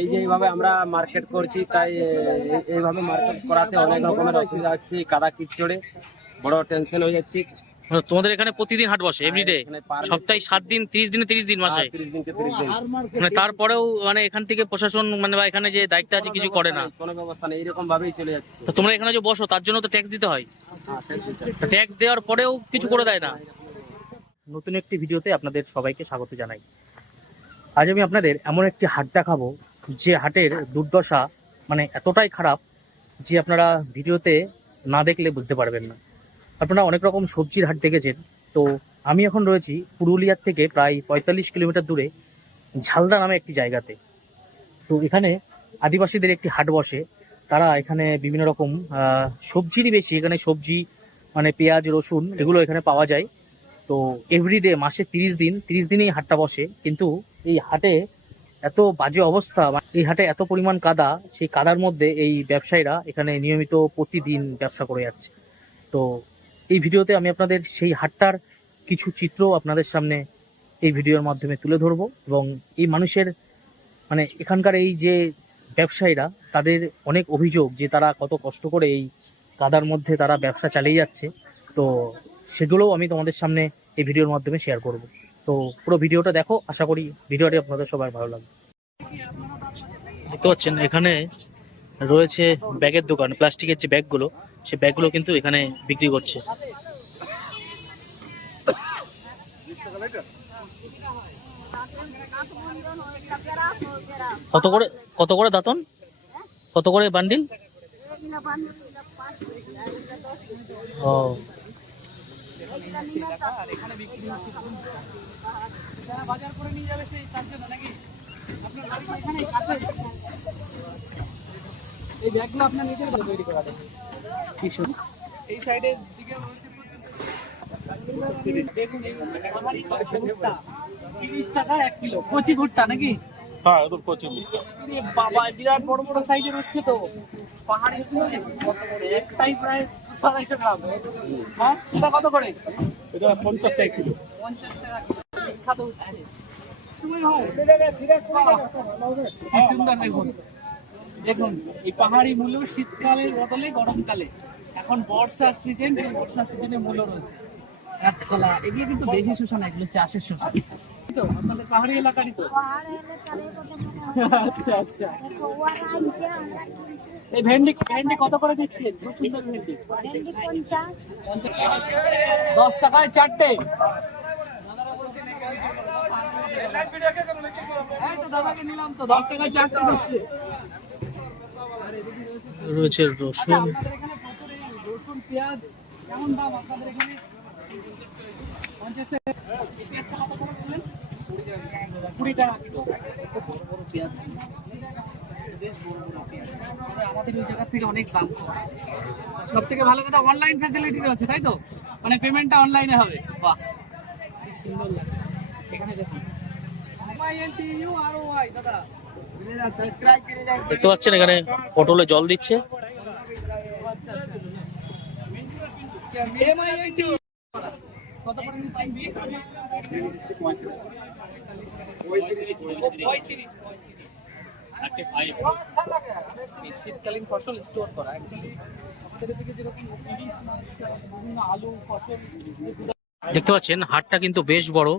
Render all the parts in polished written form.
এই যে এইভাবে আমরা মার্কেট করছি, তাই এইভাবে মার্কেট করাতে অনেক রকমের অসুবিধা হচ্ছে। কাদা কিচড়ে বড় টেনশন হয়ে যাচ্ছে। তোমাদের এখানে প্রতিদিন হাট বসে এভরিডে, সপ্তাহে 7 দিন, 30 দিনে 30 দিন মাসে? 30 দিনকে 30 দিন। মানে তারপরেও মানে এখান থেকে প্রশাসন মানে বা এখানে যে দায়িত্ব আছে কিছু করে না? কোনো ব্যবস্থা নেই, এইরকম ভাবেই চলে যাচ্ছে। তো তোমরা এখানে যে বসো তার জন্য তো ট্যাক্স দিতে হয়, ট্যাক্স দেওয়ার পরেও কিছু করে দেয় না। নতুন একটি ভিডিওতে আপনাদের সবাইকে স্বাগত জানাই। আজ আমি আপনাদের এমন একটি হাট দেখাবো যে হাটের দুর্দশা মানে এতটাই খারাপ যে আপনারা ভিডিওতে না দেখলে বুঝতে পারবেন না। আপনারা অনেক রকম সবজির হাট দেখেছেন, তো আমি এখন রয়েছি পুরুলিয়ার থেকে প্রায় 45 কিলোমিটার দূরে ঝালদা নামে একটি জায়গাতে। তো এখানে আদিবাসীদের একটি হাট বসে। তারা এখানে বিভিন্ন রকম সবজিরই বেশি, এখানে সবজি মানে পেঁয়াজ রসুন এগুলো এখানে পাওয়া যায়। তো এভরিডে মাসে 30 দিনেই হাটটা বসে, কিন্তু এই হাটে এত বাজে অবস্থা, এই হাটে এত পরিমাণ কাদা, সেই কাদার মধ্যে এই ব্যবসায়ীরা এখানে নিয়মিত প্রতিদিন ব্যবসা করে যাচ্ছে। তো এই ভিডিওতে আমি আপনাদের সেই হাটটার কিছু চিত্র আপনাদের সামনে এই ভিডিওর মাধ্যমে তুলে ধরবো, এবং এই মানুষের মানে এখানকার এই যে ব্যবসায়ীরা তাদের অনেক অভিযোগ যে তারা কত কষ্ট করে এই কাদার মধ্যে তারা ব্যবসা চালিয়ে যাচ্ছে। তো সেগুলোও আমি তোমাদের সামনে এই ভিডিওর মাধ্যমে শেয়ার করব। তো পুরো ভিডিওটা দেখো, আশা করি ভিডিওটি আপনাদের সবার ভালো লাগবে। দেখতে পাচ্ছেন এখানে রয়েছে ব্যাগের দোকান, প্লাস্টিকের যে ব্যাগগুলো, সেই ব্যাগগুলো কিন্তু এখানে বিক্রি করছে। কত করে দাঁতন, কত করে বান্ডিল? ও এই ব্যাগগুলো আপনার নিজের তৈরি করা যায়। এই সাইডের দিকে দেখুন, এই 30 টাকা 1 কিলো কচি ভুট্টা নাকি? হ্যাঁ, একদম কচি। বাবা বিরাট বড় বড় সাইজের হচ্ছে তো, পাহাড়ি হচ্ছে একটাই প্রায় 250 গ্রাম। হ্যাঁ, এটা কত করে? এটা 50 টাকা কিলো। 50 টাকা বিখ্যাত হচ্ছে। কি সুন্দর দেখুন, দেখুন এই পাহাড়ি মূল্য শীতকালের বদলে গরমকালে। এখন বর্ষার সিজন, বর্ষার সিজনে মূল্য রয়েছে। কাঁচকলা এগুলো কিন্তু বেশি শোষণ, এগুলো চাষের শোষণ তো, আপনাদের পাহাড়ি এলাকারই তো। আচ্ছা আচ্ছা। এই ভেন্ডি কত করে দিচ্ছেন? খুব সুন্দর ভেন্ডি। 10 টাকায় 4টে। এই তো দাদাকে নিলাম তো, 10 টাকায় 4টে দিচ্ছে। রয়েছে রসুন। আপনাদের এখানে প্রচুর এই রসুন পেঁয়াজ কেমন দাম আপনাদের এখানে? 50 টাকা। পেঁয়াজটা কত করে বললেন? 20 টাকা কিলো। বড় বড় পেঁয়াজ, বেশ বড় বড় পেঁয়াজ। আমাদের ওই জায়গা থেকে অনেক দাম কম। সব থেকে ভালো কথা অনলাইন ফ্যাসিলিটি আছে, তাই তো? মানে পেমেন্টটা অনলাইনে হবে। বাহ, কি সুন্দর লাগে। এখানে দেখুন দাদা, দেখতে পাচ্ছেন এখানে পটলে জল দিচ্ছে। কত করে নিচ্ছেন? শীতকালীন ফসল স্টোর করা, অ্যাকচুয়ালি আমাদের দিকে যেরকম বিভিন্ন আলু ফসল। দেখতে পাচ্ছেন হাটটা কিন্তু বেশ বড়।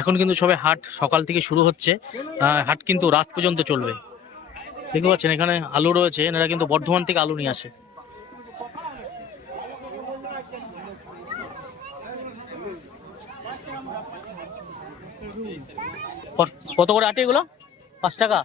এখন কিন্তু সবে হাট সকাল থেকে শুরু হচ্ছে, হাট কিন্তু রাত পর্যন্ত চলবে। দেখতে পাচ্ছেন এখানে আলু রয়েছে, এনারা কিন্তু বর্ধমান থেকে আলু নিয়ে আসে। কত করে আটে এগুলো? 5 টাকা।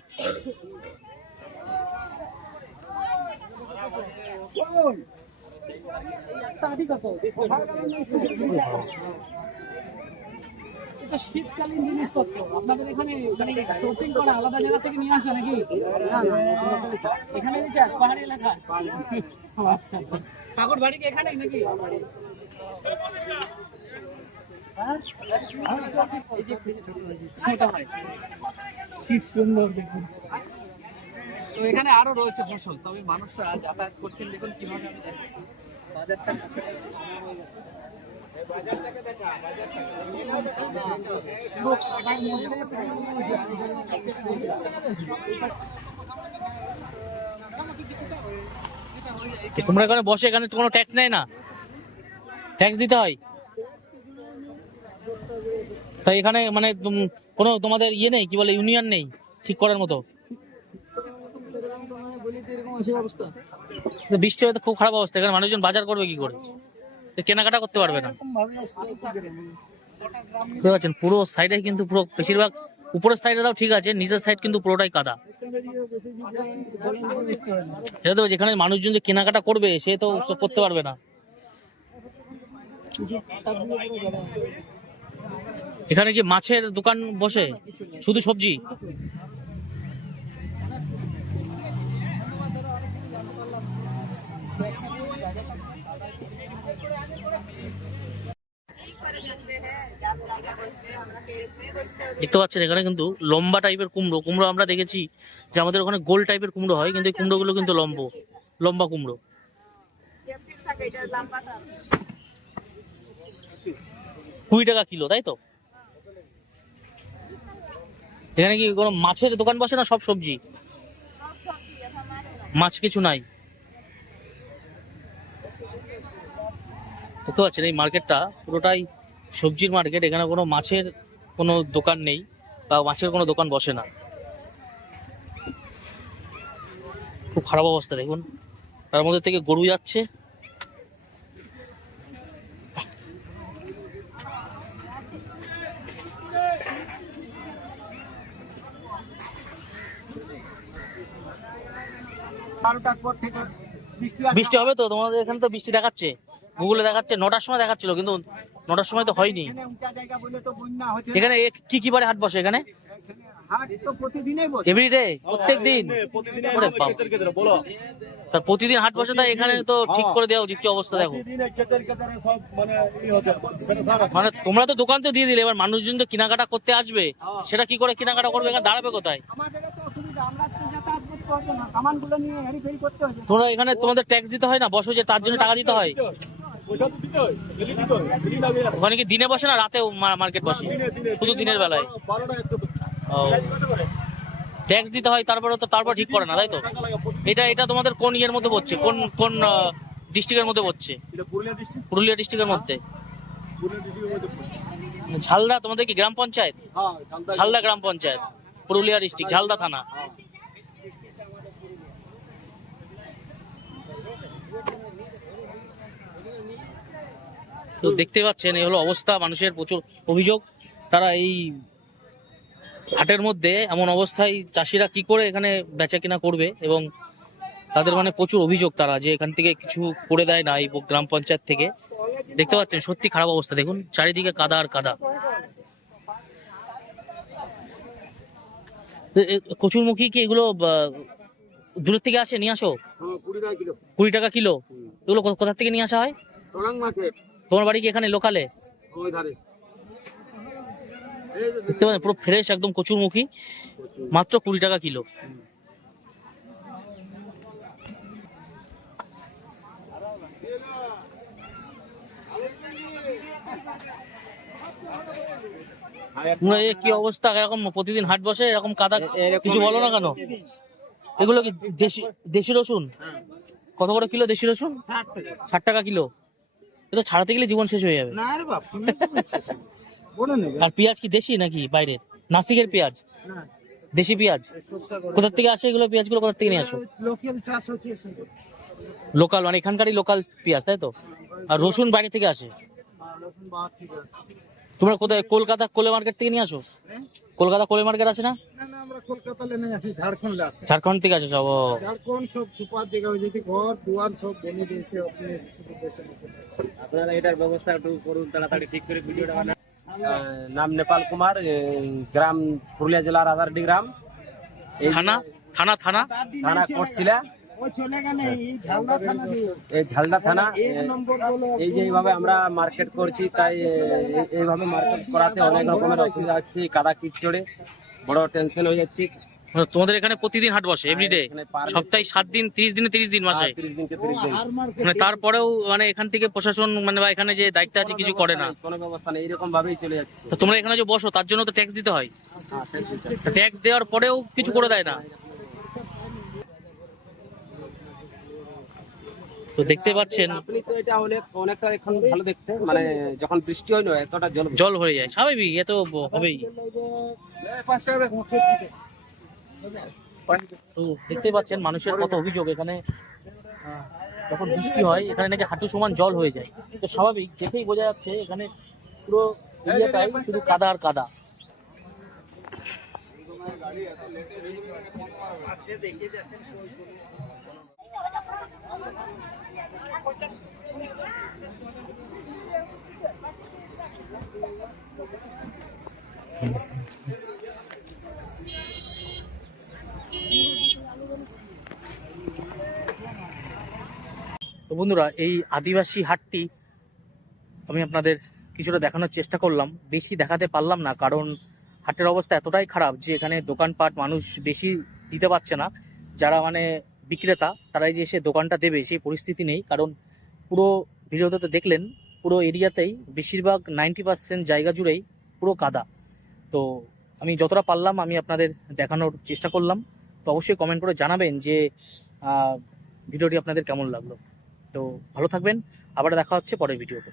এটা শীতকালীন জিনিসপত্র আপনাদের এখানে মানে সোর্সিং করা আলাদা জায়গা থেকে নিয়ে আসা নাকি? এখানে চাষ পাহাড়ি এলাকা। আচ্ছা আচ্ছা। কাকুর বাড়ি কি এখানেই নাকি? ছোট হয়, কি সুন্দর দেখুন। তো এখানে আরো রয়েছে ফসল, তবে মানুষরা যাতায়াত করছেন দেখুন কিভাবে। আমি দেখাচ্ছি বাজারটা হয়ে গেছে। তোমরা এখানে বসে, এখানে তো কোনো ট্যাক্স নেয় না, ট্যাক্স দিতে হয়। তাই এখানে মানে কোনো তোমাদের ইয়ে নেই, কি বলে, ইউনিয়ন নেই ঠিক করার মতো? বৃষ্টি হয়ে তো খুব খারাপ অবস্থা, এখানে মানুষজন বাজার করবে কি করে, কেনাকাটা করতে পারবে না। বুঝতে পারছেন, পুরো সাইডে কিন্তু পুরো বেশিরভাগ উপরের সাইডে তাও ঠিক আছে, নিচের সাইড কিন্তু পুরোটাই কাদা। সেটা তো যেখানে মানুষজন যে কেনাকাটা করবে সে তো করতে পারবে না। এখানে কি মাছের দোকান বসে, শুধু সবজি? দেখতে পাচ্ছেন এখানে কিন্তু লম্বা টাইপের কুমড়ো, কুমড়ো আমরা দেখেছি যে আমাদের ওখানে গোল টাইপের কুমড়ো হয়, কিন্তু এই কুমড়োগুলো কিন্তু লম্বা কুমড়ো। 20 টাকা কিলো, তাই তো? এখানে কি কোনো মাছের দোকান বসে না সব সবজি? মাছ কিছু নাই। দেখতে পাচ্ছেন এই মার্কেটটা পুরোটাই সবজির মার্কেট, এখানে কোনো মাছের কোনো দোকান নেই বা মাছের কোনো দোকান বসে না। খুব খারাপ অবস্থা দেখুন, তার মধ্যে থেকে গরু যাচ্ছে। বৃষ্টি হবে তো? তোমাদের এখানে তো বৃষ্টি দেখাচ্ছে, গুগলে দেখাচ্ছে 9টার সময় দেখাচ্ছিল, কিন্তু 9টার সময় তো হয়নি। এখানে কি কি বারে হাট বসে এখানে? এভরিডে, প্রত্যেক দিন? তার প্রতিদিন হাট বসে, তাই এখানে তো ঠিক করে দেওয়া উচিত। কি অবস্থা দেখো, মানে তোমরা তো দোকান তো দিয়ে দিলে, এবার মানুষজন তো কেনাকাটা করতে আসবে, সেটা কি করে কেনাকাটা করবে, এখানে দাঁড়াবে কোথায়? তোমরা এখানে তোমাদের ট্যাক্স দিতে হয় না, বসো যে তার জন্য টাকা দিতে হয়? ওখানে কি দিনে বসে না রাতেও মার্কেট বসে? শুধু দিনের বেলায়? ট্যাক্স দিতে হয়, তারপর ঠিক করে না, তাই তো? এটা তোমাদের কোন ইয়ের মধ্যে পড়ছে, কোন ডিস্ট্রিক্টের মধ্যে পড়ছে? পুরুলিয়া ডিস্ট্রিক্টের মধ্যে। ঝালদা তোমাদের কি গ্রাম পঞ্চায়েত? ঝালদা গ্রাম পঞ্চায়েত, পুরুলিয়া ডিস্ট্রিক্ট, ঝালদা থানা। তো দেখতে পাচ্ছেন এই হলো অবস্থা, মানুষের প্রচুর অভিযোগ। তারা এই হাটের মধ্যে এমন অবস্থায় চাষিরা কি করে এখানে বেচা কিনা করবে, এবং তাদের মানে প্রচুর অভিযোগ তারা যে এখান থেকে কিছু করে দেয় না এই গ্রাম পঞ্চায়েত থেকে। দেখতে পাচ্ছেন সত্যি খারাপ অবস্থা, দেখুন চারিদিকে কাদা আর কাদা। কচুরমুখী কি এগুলো দূরের থেকে আসে, নিয়ে আসো? 20 টাকা কিলো। এগুলো কোথা থেকে নিয়ে আসা হয়? তোমার বাড়ি কি এখানে লোকালে? দেখতে পাচ্ছেন পুরো ফ্রেশ একদম কচুরমুখী, মাত্র 20 টাকা কিলো। কি অবস্থা, এরকম প্রতিদিন হাট বসে, এরকম কাদা, কিছু বলো না কেন? এগুলো কি দেশি রসুন? কত করে কিলো দেশি রসুন? 60 টাকা কিলো। এটা ছাড়াতে গেলে জীবন শেষ হয়ে যাবে। আর পেঁয়াজ কি দেশি নাকি বাইরের? নাসিকের পেঁয়াজ, দেশি পেঁয়াজ? কোথা থেকে আসে এগুলো, পেঁয়াজগুলো কোথা থেকে নিয়ে আসো? লোকাল, মানে এখানকারই লোকাল পেঁয়াজ, তাই তো? আর রসুন বাইরে থেকে আসে? তোমরা কোথায়, কলকাতা কোলে মার্কেট থেকে নিয়ে আসো? কলকাতা কোলে মার্কেট আছে না? ঝাড়খণ্ড থেকে আসে সব? আপনারা এটার ব্যবস্থা একটু করুন তাড়াতাড়ি, ঠিক করে ভিডিওটা বানান। নাম নেপাল কুমার, গ্রাম পুরুলিয়া জেলার আদারডি গ্রাম, থানা কোটশিলা, এই ঝালদা থানা। এই যে এইভাবে আমরা মার্কেট করছি, তাই এইভাবে মার্কেট করাতে অনেক রকমের অসুবিধা হচ্ছে। কাদা কিচড়ে বড় টেনশন হয়ে যাচ্ছে। মানে তোমাদের এখানে প্রতিদিন হাট বসে এভরিডে, এখানে per সপ্তাহে 7 দিন, 30 দিনে 30 দিন মাসে? 30 দিনকে 30 দিন। মানে তারপরেও মানে এখান থেকে প্রশাসন মানে বা এখানে যে দায়িত্ব আছে কিছু করে না? কোনো ব্যবস্থা নেই, এরকম ভাবেই চলে যাচ্ছে। তো তোমরা এখানে যে বসো তার জন্য তো ট্যাক্স দিতে হয়, হ্যাঁ, tax দিতে হয়। ট্যাক্স দেওয়ার পরেও কিছু করে দেয় না? তো দেখতে পাচ্ছেন আপনি তো এটা অনেকটা এখন ভালো দেখতে, মানে যখন বৃষ্টি হয় না এতটা জল জল হয়ে যায়, স্বাভাবিক, এ তো হবেই। তো দেখতে পাচ্ছেন মানুষের কত অভিযোগ এখানে, যখন বৃষ্টি হয় এখানে নাকি হাঁটু সমান জল হয়ে যায়। তো স্বাভাবিক, দেখেই বোঝা যাচ্ছে এখানে পুরো এরিয়াটাই শুধু কাদা আর কাদা। তো বন্ধুরা, এই আদিবাসী হাটটি আমি আপনাদের কিছুটা দেখানোর চেষ্টা করলাম, বেশি দেখাতে পারলাম না, কারণ হাটের অবস্থা এতটাই খারাপ যে এখানে দোকানপাট মানুষ বেশি দিতে পারছে না। যারা মানে বিক্রেতা তারাই যে এসে দোকানটা দেবে সেই পরিস্থিতি নেই, কারণ পুরো ভিডিওতে তো দেখলেন পুরো এরিয়াতেই বেশিরভাগ 90% জায়গা জুড়েই পুরো কাদা। তো আমি যতটা পারলাম আমি আপনাদের দেখানোর চেষ্টা করলাম। তো অবশ্যই কমেন্ট করে জানাবেন যে ভিডিওটি আপনাদের কেমন লাগলো। তো ভালো থাকবেন, আবার দেখা হচ্ছে পরের ভিডিওতে।